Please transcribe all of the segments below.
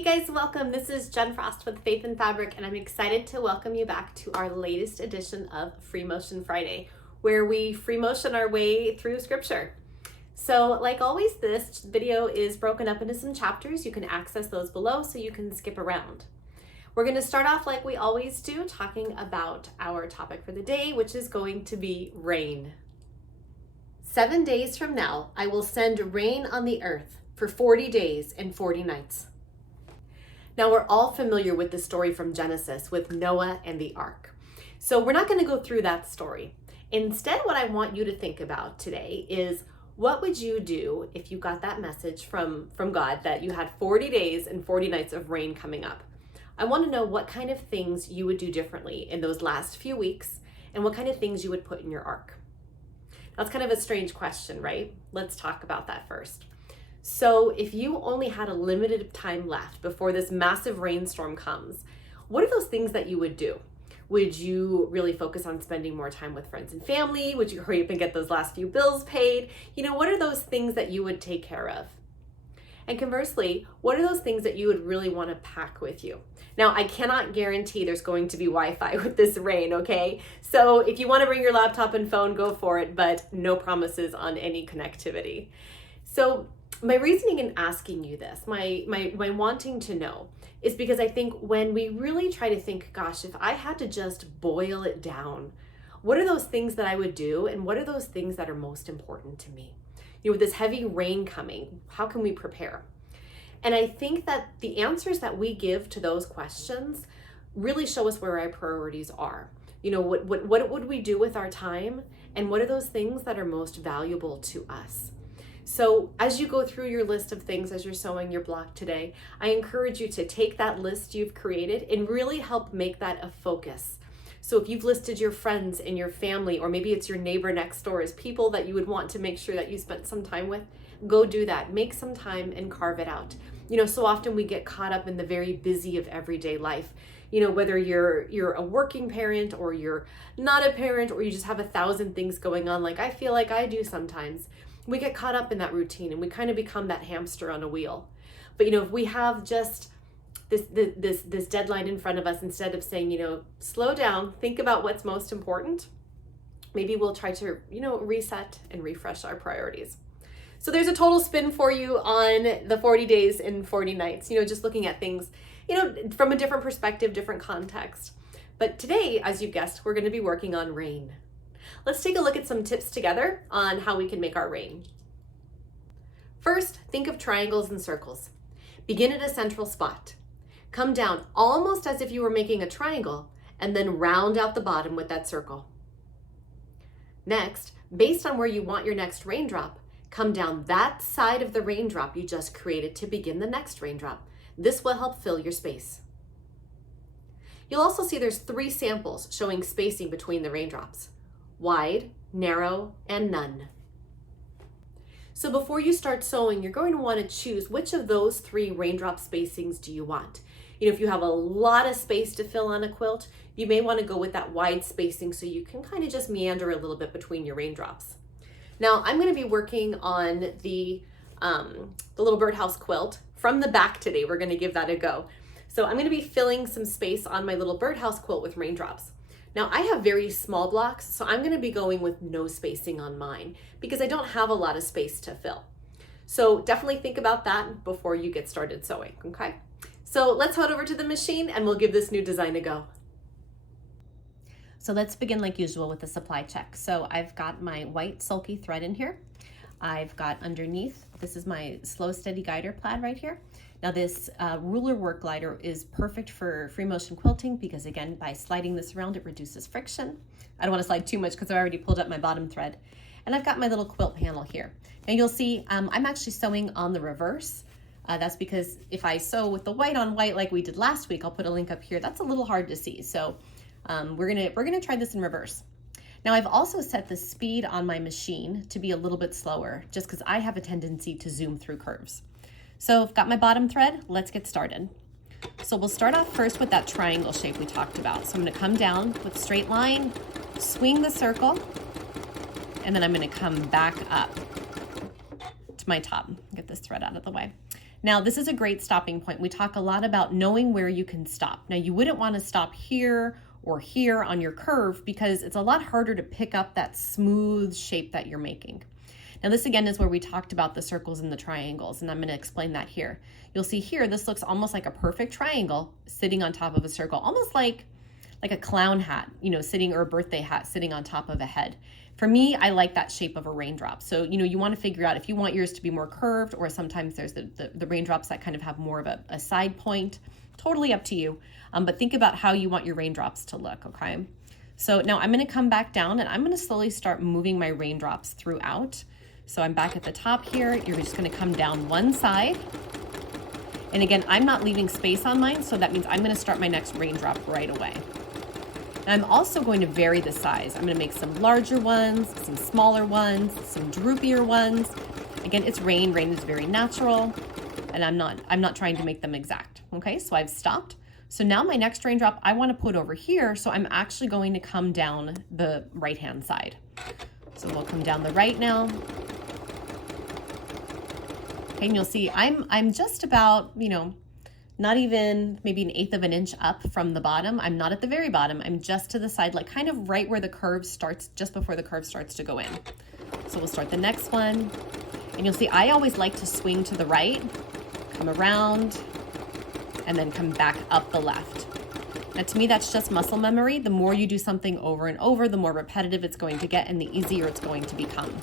Hey guys, welcome. This is Jen Frost with Faith and Fabric, and I'm excited to welcome you back to our latest edition of Free Motion Friday, where we free motion our way through scripture. So like always, this video is broken up into some chapters. You can access those below so you can skip around. We're going to start off like we always do, talking about our topic for the day, which is going to be rain. 7 days from now, I will send rain on the earth for 40 days and 40 nights. Now, we're all familiar with the story from Genesis with Noah and the ark. So we're not going to go through that story. Instead, what I want you to think about today is, what would you do if you got that message from God that you had 40 days and 40 nights of rain coming up? I want to know what kind of things you would do differently in those last few weeks and what kind of things you would put in your ark. That's kind of a strange question, right? Let's talk about that first. So if you only had a limited time left before this massive rainstorm comes, what are those things that you would do? Would you really focus on spending more time with friends and family? Would you hurry up and get those last few bills paid? What are those things that you would take care of? And conversely, what are those things that you would really want to pack with you? Now, I cannot guarantee there's going to be Wi-Fi with this rain, okay? So if you want to bring your laptop and phone, go for it, but no promises on any connectivity. So my reasoning in asking you this, my wanting to know, is because I think when we really try to think, gosh, if I had to just boil it down, what are those things that I would do, and what are those things that are most important to me? With this heavy rain coming, how can we prepare? And I think that the answers that we give to those questions really show us where our priorities are. What would we do with our time, and what are those things that are most valuable to us? So as you go through your list of things as you're sewing your block today, I encourage you to take that list you've created and really help make that a focus. So if you've listed your friends and your family, or maybe it's your neighbor next door as people that you would want to make sure that you spent some time with, go do that. Make some time and carve it out. So often we get caught up in the very busy of everyday life. Whether you're a working parent or you're not a parent, or you just have 1,000 things going on, like I feel like I do sometimes. We get caught up in that routine and we kind of become that hamster on a wheel. But if we have just this deadline in front of us, instead of saying, slow down, think about what's most important, maybe we'll try to, reset and refresh our priorities. So there's a total spin for you on the 40 days and 40 nights, just looking at things, from a different perspective, different context. But today, as you guessed, we're going to be working on rain. Let's take a look at some tips together on how we can make our rain. First, think of triangles and circles. Begin at a central spot. Come down almost as if you were making a triangle, and then round out the bottom with that circle. Next, based on where you want your next raindrop, come down that side of the raindrop you just created to begin the next raindrop. This will help fill your space. You'll also see there's 3 samples showing spacing between the raindrops: wide, narrow, and none. So before you start sewing, you're going to want to choose which of those 3 raindrop spacings do you want. If you have a lot of space to fill on a quilt, you may want to go with that wide spacing so you can kind of just meander a little bit between your raindrops. Now, I'm going to be working on the little birdhouse quilt from the back today. We're going to give that a go. So I'm going to be filling some space on my little birdhouse quilt with raindrops. Now, I have very small blocks, so I'm going to be going with no spacing on mine because I don't have a lot of space to fill. So definitely think about that before you get started sewing, okay? So let's head over to the machine and we'll give this new design a go. So let's begin like usual with the supply check. So I've got my white sulky thread in here. I've got underneath, this is my slow steady guider plaid right here. Now this ruler work glider is perfect for free motion quilting because, again, by sliding this around, it reduces friction. I don't want to slide too much because I already pulled up my bottom thread. And I've got my little quilt panel here. And you'll see I'm actually sewing on the reverse. That's because if I sew with the white on white like we did last week, I'll put a link up here, that's a little hard to see. So we're gonna try this in reverse. Now I've also set the speed on my machine to be a little bit slower just because I have a tendency to zoom through curves. So I've got my bottom thread, let's get started. So we'll start off first with that triangle shape we talked about. So I'm gonna come down with a straight line, swing the circle, and then I'm gonna come back up to my top. Get this thread out of the way. Now, this is a great stopping point. We talk a lot about knowing where you can stop. Now, you wouldn't want to stop here or here on your curve because it's a lot harder to pick up that smooth shape that you're making. Now, this again is where we talked about the circles and the triangles, and I'm going to explain that here. You'll see here, this looks almost like a perfect triangle sitting on top of a circle, almost like a clown hat, you know, sitting, or a birthday hat sitting on top of a head. For me, I like that shape of a raindrop. So, you know, you want to figure out if you want yours to be more curved, or sometimes there's the raindrops that kind of have more of a side point. Totally up to you. But think about how you want your raindrops to look, okay? So now I'm going to come back down and I'm going to slowly start moving my raindrops throughout. So I'm back at the top here. You're just going to come down one side. And again, I'm not leaving space on mine, so that means I'm going to start my next raindrop right away. I'm also going to vary the size. I'm going to make some larger ones, some smaller ones, some droopier ones. Again, it's rain. Rain is very natural, and I'm not trying to make them exact. Okay, so I've stopped. So now my next raindrop I want to put over here, so I'm actually going to come down the right-hand side. So we'll come down the right now. Okay, and you'll see I'm just about, you know, not even maybe 1/8 of an inch up from the bottom. I'm not at the very bottom. I'm just to the side, like kind of right where the curve starts, just before the curve starts to go in. So we'll start the next one. And you'll see I always like to swing to the right, come around, and then come back up the left. Now to me, that's just muscle memory. The more you do something over and over, the more repetitive it's going to get and the easier it's going to become.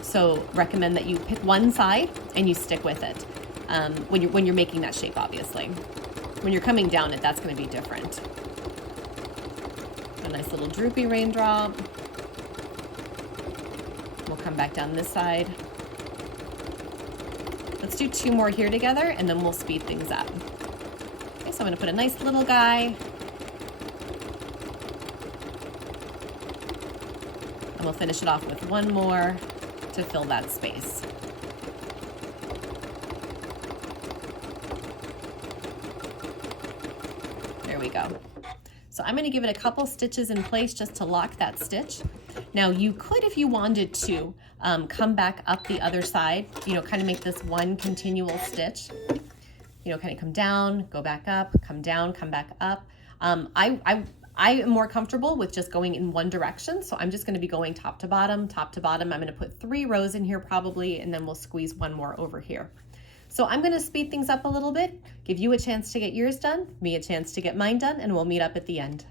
So recommend that you pick one side and you stick with it. When you're making that shape, obviously. When you're coming down it, that's going to be different. A nice little droopy raindrop. We'll come back down this side. Let's do 2 more here together, and then we'll speed things up. Okay, so I'm going to put a nice little guy. And we'll finish it off with 1 more to fill that space. We go. So I'm going to give it a couple stitches in place just to lock that stitch. Now you could, if you wanted to, come back up the other side, you know, kind of make this one continual stitch, you know, kind of come down, go back up, come down, come back up. I am more comfortable with just going in one direction. So I'm just going to be going top to bottom, top to bottom. I'm going to put 3 rows in here probably, and then we'll squeeze 1 more over here. So I'm going to speed things up a little bit, give you a chance to get yours done, me a chance to get mine done, and we'll meet up at the end.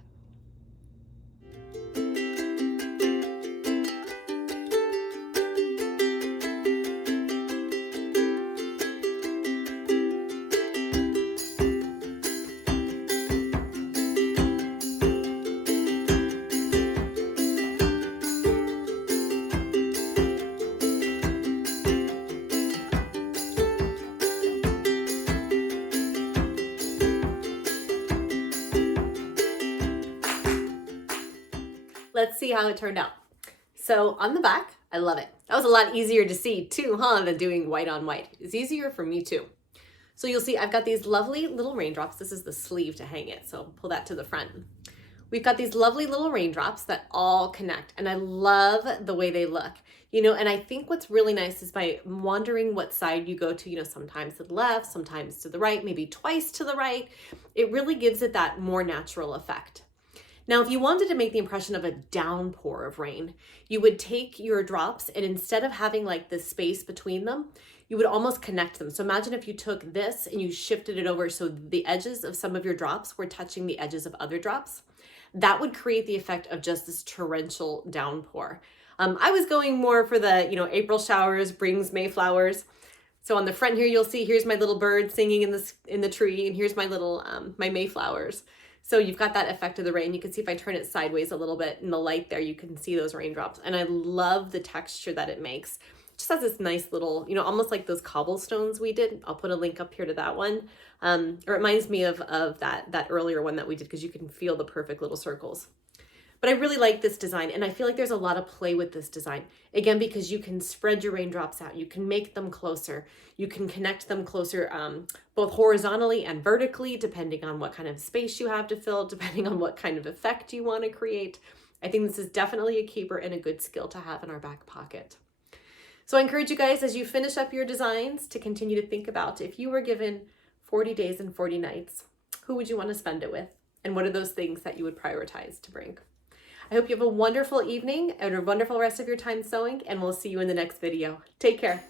Let's see how it turned out. So on the back, I love it. That was a lot easier to see too, than doing white on white. It's easier for me too. So you'll see I've got these lovely little raindrops. This is the sleeve to hang it, so pull that to the front. We've got these lovely little raindrops that all connect, and I love the way they look. You know, and I think what's really nice is by wondering what side you go to, you know, sometimes to the left, sometimes to the right, maybe twice to the right, it really gives it that more natural effect. Now, if you wanted to make the impression of a downpour of rain, you would take your drops, and instead of having like this space between them, you would almost connect them. So imagine if you took this and you shifted it over so the edges of some of your drops were touching the edges of other drops. That would create the effect of just this torrential downpour. I was going more for the, you know, April showers brings May flowers. So on the front here, you'll see here's my little bird singing in the tree, and here's my little my Mayflowers. So you've got that effect of the rain. You can see if I turn it sideways a little bit in the light there, you can see those raindrops. And I love the texture that it makes. It just has this nice little, you know, almost like those cobblestones we did. I'll put a link up here to that one. Or it reminds me of that earlier one that we did, because you can feel the perfect little circles. But I really like this design, and I feel like there's a lot of play with this design. Again, because you can spread your raindrops out, you can make them closer, you can connect them closer, both horizontally and vertically, depending on what kind of space you have to fill, depending on what kind of effect you want to create. I think this is definitely a keeper and a good skill to have in our back pocket. So I encourage you guys, as you finish up your designs, to continue to think about, if you were given 40 days and 40 nights, who would you want to spend it with? And what are those things that you would prioritize to bring? I hope you have a wonderful evening and a wonderful rest of your time sewing, and we'll see you in the next video. Take care.